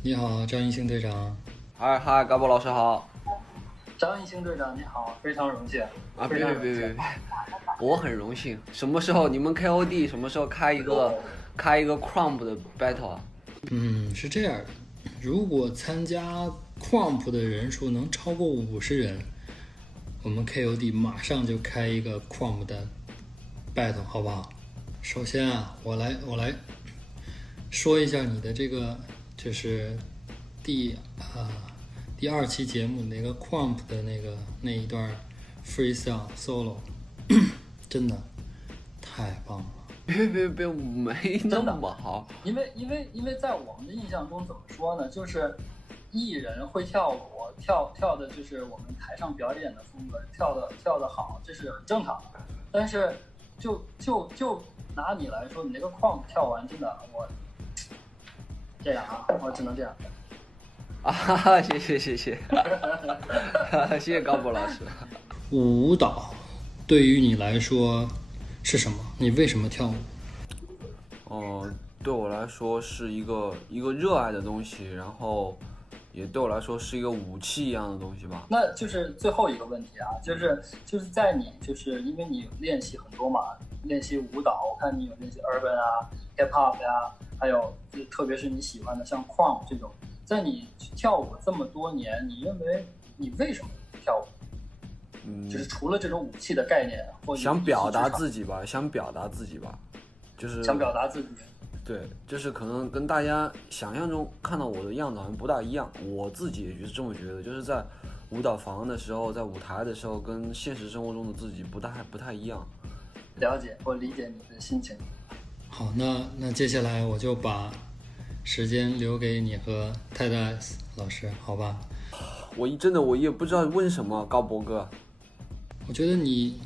你好，张艺兴队长。嗨嗨，高博老师好。张艺兴队长你好，非常荣幸啊！别，我很荣幸。什么时候你们 KOD 什么时候开一个krump 的 battle 啊？是这样的，如果参加 krump 的人数能超过50人，我们 KOD 马上就开一个 krump 的 battle， 好不好？首先啊，我来说一下你的这个就是第二期节目那个 krump 的那一段 freestyle solo， 真的太棒了。别，没那么好。因为在我们的印象中怎么说呢，就是艺人会跳舞，跳的就是我们台上表演的风格，跳的好，这是很正常的。但是就拿你来说，你那个krump跳完真的我这样啊，我只能这样。啊，谢谢，谢谢高博老师。舞蹈对于你来说是什么？你为什么跳舞？对我来说是一个热爱的东西，然后也对我来说是一个武器一样的东西吧。那就是最后一个问题啊，就是在你就是因为你练习很多嘛，练习舞蹈，我看你有练习 urban 啊、hip hop 呀，还有特别是你喜欢的像 krump 这种，在你跳舞这么多年，你认为你为什么跳舞？就是除了这种武器的概念，或者想表达自己吧，就是想表达自己。对，就是可能跟大家想象中看到我的样子好像不大一样，我自己也就是这么觉得，就是在舞蹈房的时候，在舞台的时候，跟现实生活中的自己不太一样。了解，我理解你的心情。好，那接下来我就把时间留给你和泰戴斯老师，好吧？我也不知道问什么，高博哥。我觉得你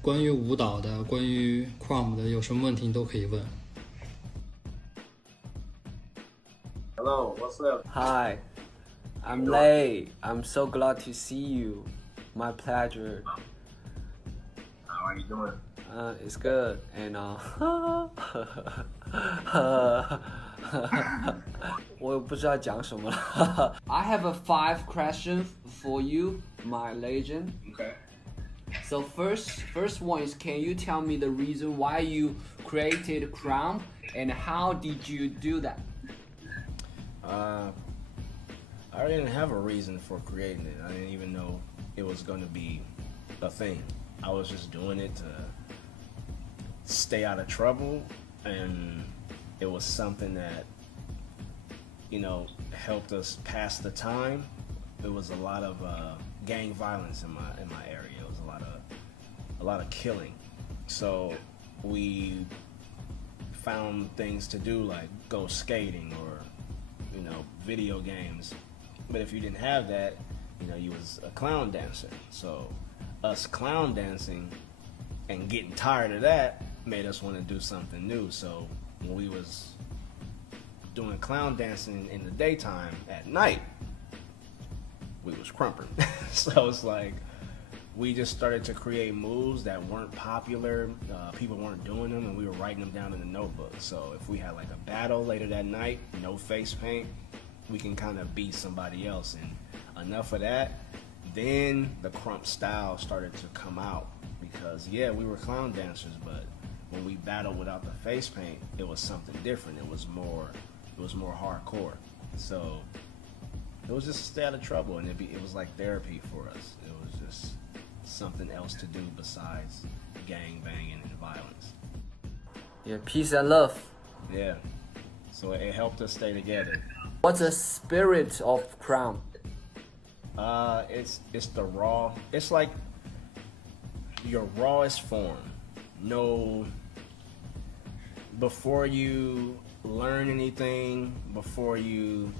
关于舞蹈的、关于 krump 的有什么问题你都可以问。Hello, what's up? Hi, I'm Lei. I'm so glad to see you. My pleasure. How are you doing? It's good. And 我不知道讲什么了。I have a 5 questions for you, my legend. Okay. So first one is, can you tell me the reason why you created krump and how did you do that? I didn't have a reason for creating it. I didn't even know it was going to be a thing. I was just doing it to stay out of trouble, and it was something that, helped us pass the time. There was a lot of gang violence in my area. It was a lot of killing. So we found things to do like go skating or video games. But if you didn't have that, you was a clown dancer. So us clown dancing and getting tired of that made us want to do something new. So when we was doing clown dancing in the daytime, at night we was krumping. So it's like we just started to create moves that weren't popular. People weren't doing them, and we were writing them down in the notebook. So if we had like a battle later that night, no face paint, we can kind of beat somebody else. And enough of that, then the krump style started to come out, because we were clown dancers, but when we battled without the face paint, it was something different. It was more hardcore. So it was just to stay out of trouble, and it was like therapy for us. It was just something else to do besides gang banging and violence. Yeah, peace and love. Yeah. So it helped us stay together. What's the spirit of krump? It's the raw. It's like your rawest form. No, before you learn anything, before you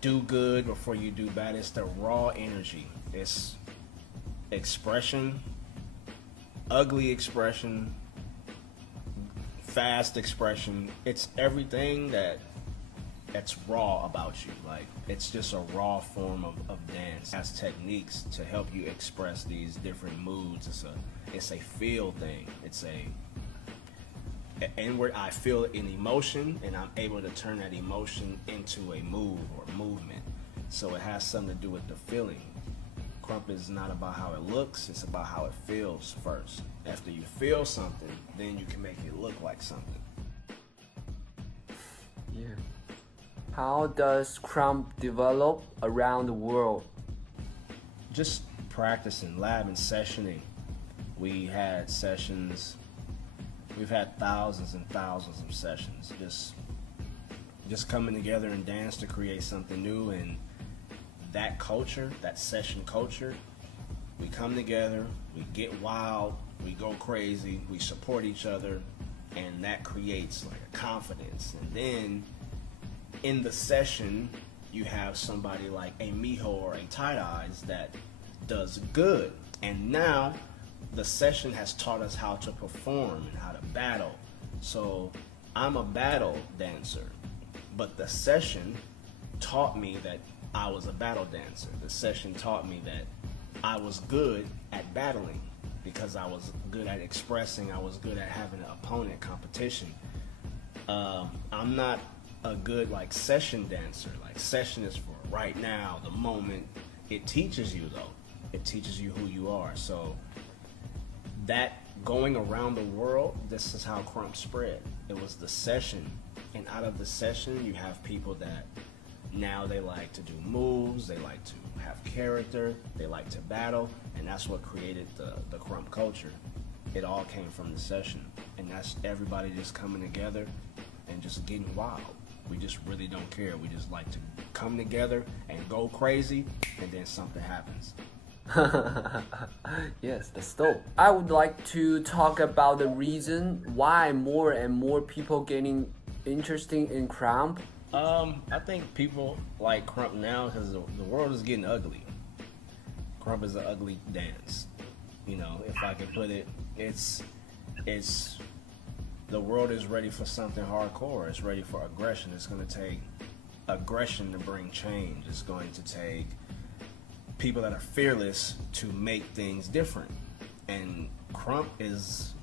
do good, before you do bad, it's the raw energy. It's expression, ugly expression, fast expression. It's everything that's raw about you. Like, it's just a raw form of dance. It has techniques to help you express these different moods. It's a feel thing. inward. I feel an emotion, and I'm able to turn that emotion into a move or movement. So it has something to do with the feeling. Krump is not about how it looks, it's about how it feels first. After you feel something, then you can make it look like something. Yeah. How does krump develop around the world? Just practicing, lab and sessioning. We had sessions, we've had thousands and thousands of sessions. Just coming together and dance to create something new. And that culture, that session culture, we come together, we get wild, we go crazy, we support each other, and that creates like a confidence. And then in the session, you have somebody like a Miho or a Tight Eyes that does good. And now the session has taught us how to perform and how to battle. So I'm a battle dancer, but the session taught me that I was a battle dancer. The session taught me that I was good at battling because I was good at expressing, I was good at having an opponent competition. I'm not a good like session dancer. Like session is for right now, the moment. It teaches you though. It teaches you who you are. So that going around the world, this is how krump spread. It was the session, and out of the session you have people that now they like to do moves, they like to have character, they like to battle, and that's what created the krump culture. It all came from the session, and that's everybody just coming together and just getting wild. We just really don't care. We just like to come together and go crazy, and then something happens. Yes, that's dope. I would like to talk about the reason why more and more people getting interested in krump. I think people like krump now because the world is getting ugly. Krump is an ugly dance. You know, if I can put it, it's the world is ready for something hardcore. It's ready for aggression. It's going to take aggression to bring change. It's going to take people that are fearless to make things different. And krump is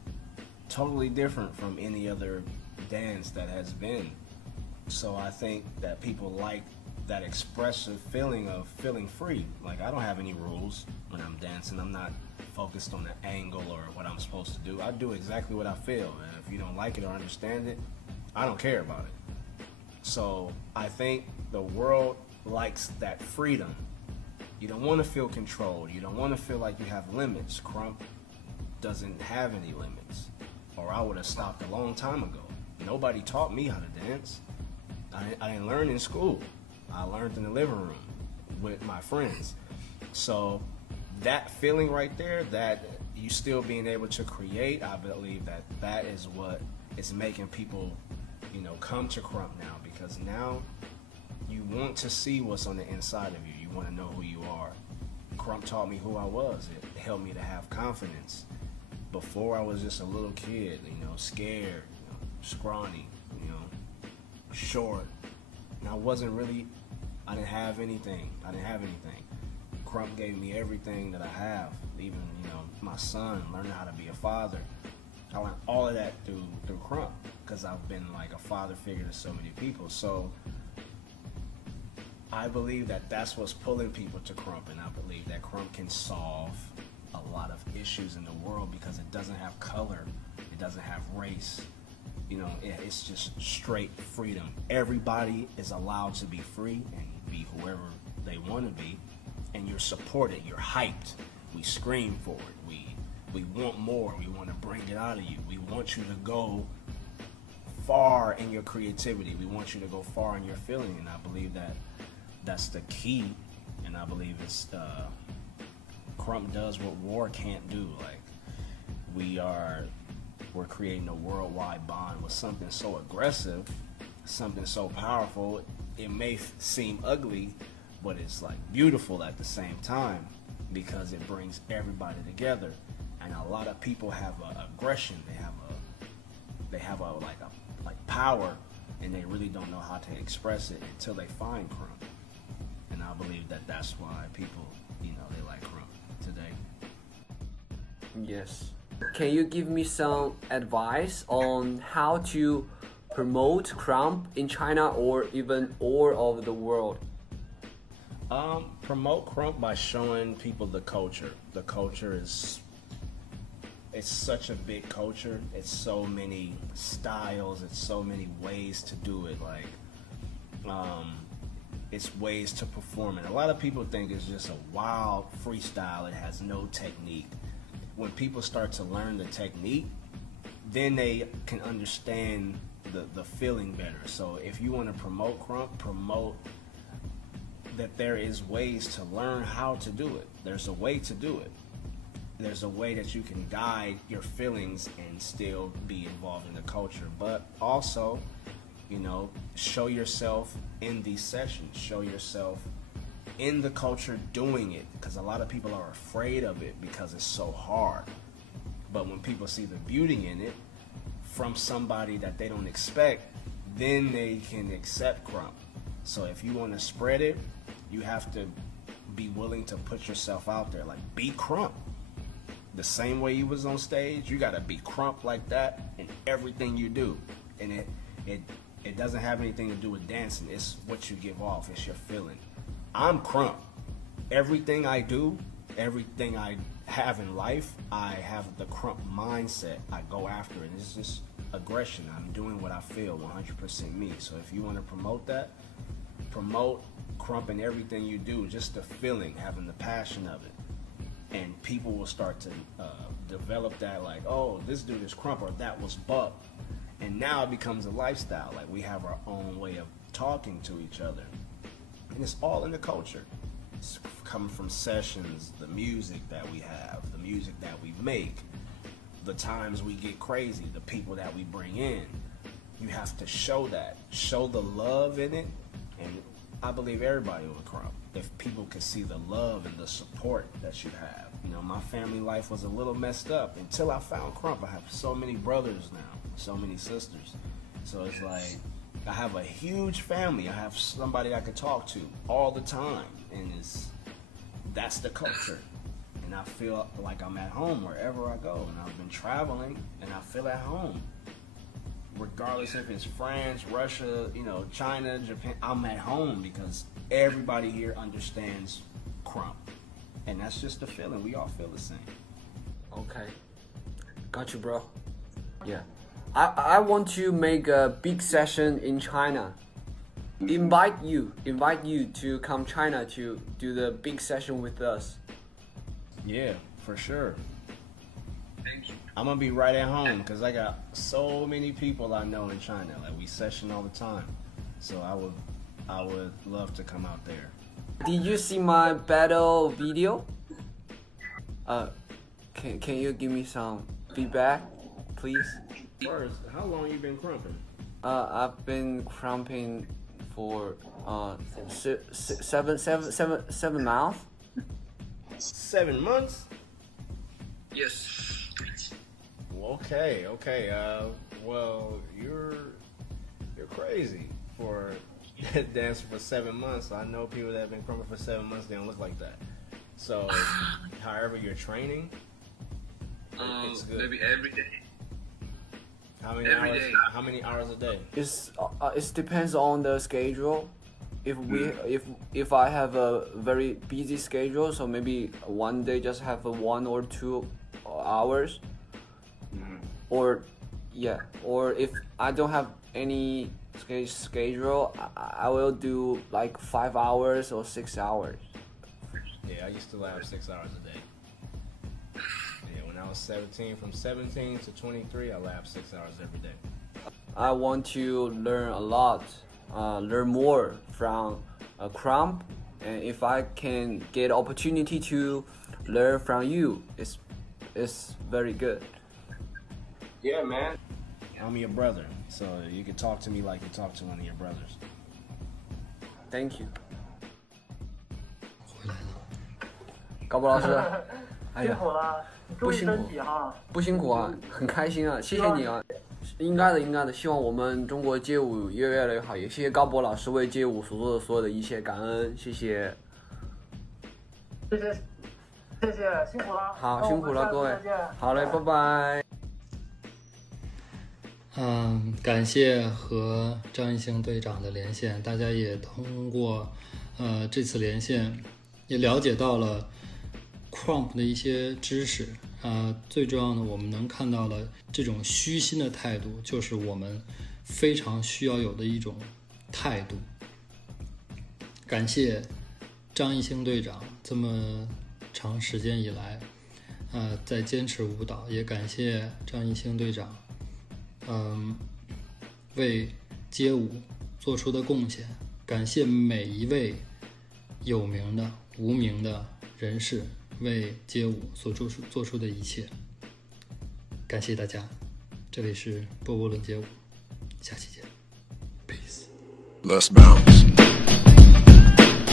totally different from any other dance that has been. So I think that people like that expressive feeling of feeling free. Like I don't have any rules when I'm dancing. I'm not focused on the angle or what I'm supposed to do. I do exactly what I feel. And if you don't like it or understand it, I don't care about it. So I think the world likes that freedom. You don't want to feel controlled. You don't want to feel like you have limits. Krump doesn't have any limits, or I would have stopped a long time ago. Nobody taught me how to dance. I didn't learn in school. I learned in the living room with my friends. So that feeling right there, that you still being able to create, I believe that is what is making people, you know, come to krump now, because now you want to see what's on the inside of you. You want to know who you are. Krump taught me who I was. It helped me to have confidence. Before I was just a little kid, you know, scared, you know, scrawny, you know, short. And I didn't have anything. Krump gave me everything that I have. Even, you know, my son, learning how to be a father. I learned all of that through krump, because I've been like a father figure to so many people. So I believe that that's what's pulling people to krump, and I believe that krump can solve a lot of issues in the world because it doesn't have color, it doesn't have race. You know, it's just straight freedom. Everybody is allowed to be free and be whoever they want to be, and you're supported, you're hyped. We scream for it. We want more. We want to bring it out of you. We want you to go far in your creativity. We want you to go far in your feeling, and I believe that that's the key. And I believe it's krump does what war can't do. Like we're creating a worldwide bond with something so aggressive, something so powerful. It may seem ugly, but it's like beautiful at the same time, because it brings everybody together. And a lot of people have aggression. They have a power, and they really don't know how to express it until they find krump. And I believe that that's why people, you know, they like krump today. Yes, Can you give me some advice on how to promote krump in China or even all over the world? Promote krump by showing people the culture. The culture it's such a big culture. It's so many styles. It's so many ways to do it. Like, it's ways to perform it. A lot of people think it's just a wild freestyle. It has no technique. When people start to learn the technique, then they can understand the feeling better. So if you want to promote krump, promote that there is ways to learn how to do it. There's a way to do it. There's a way that you can guide your feelings and still be involved in the culture. But also, you know, show yourself in these sessions. Show yourself in the culture doing it, because a lot of people are afraid of it because it's so hard. But when people see the beauty in it from somebody that they don't expect, then they can accept krump. So if you want to spread it, you have to be willing to put yourself out there. Like, be krump. The same way you was on stage, you gotta be krump like that in everything you do. And it doesn't have anything to do with dancing. It's what you give off. It's your feeling. I'm krump. Everything I do, everything I have in life, I have the krump mindset. I go after it. It's just aggression. I'm doing what I feel, 100% me. So if you want to promote that, promote krump in everything you do. Just the feeling, having the passion of it. And people will start to develop that, like, oh, this dude is krump, or that was Buck. And now it becomes a lifestyle. Like, we have our own way of talking to each other. And it's all in the culture. It's coming from sessions, the music that we have, the music that we make, the times we get crazy, the people that we bring in. You have to show that. Show the love in it. And I believe everybody will krump if people can see the love and the support that you have. You know, my family life was a little messed up until I found krump. I have so many brothers now, so many sisters. So it's like, I have a huge family. I have somebody I can talk to all the time. And that's the culture. And I feel like I'm at home wherever I go. And I've been traveling and I feel at home. Regardless if it's France, Russia, you know, China, Japan, I'm at home because everybody here understands krump. And that's just the feeling. We all feel the same. Okay. Got you, bro. Yeah. I want to make a big session in China. Invite you to come China to do the big session with us. Yeah, for sure. Thank you. I'm gonna be right at home because I got so many people I know in China. Like, we session all the time. So I would love to come out there. Did you see my battle video? Can you give me some feedback, please? First, how long you been krumping? I've been krumping for 7 months. 7 months? Yes. Okay. Well, you're crazy for dancing for 7 months. I know people that have been krumping for 7 months. They don't look like that. So, however you're training, it's good. Maybe every day. How many every hours? day. How many hours a day? It depends on the schedule. If I have a very busy schedule, so maybe one day just have 1 or 2 hours, or if I don't have any schedule, I will do like 5 hours or 6 hours. Yeah, I used to lab 6 hours a day. Yeah, when I was 17, from 17 to 23, I labbed 6 hours every day. I want to learn a lot, learn more from krump, and if I can get opportunity to learn from you, it's very good. Yeah, man. I'm your brother, so you can talk to me like you talk to one of your brothers. Thank you. 回来了，高博老师，哎呀，辛苦了，注意身体哈。不辛苦啊，很开心啊，谢谢你啊。应该的，希望我们中国街舞越来越好，也谢谢高博老师为街舞所做的所有的一切，感恩，谢谢。谢谢。谢谢，辛苦了。好，辛苦了各位。好嘞，拜拜。感谢和张艺兴队长的连线，大家也通过这次连线也了解到了 krump 的一些知识。最重要的，我们能看到了这种虚心的态度，就是我们非常需要有的一种态度。感谢张艺兴队长这么长时间以来，在坚持舞蹈，也感谢张艺兴队长，为街舞做出的贡献。感谢每一位有名的、无名的人士为街舞所做出的一切。感谢大家，这里是波波论街舞，下期见 ，Peace。Let's bounce.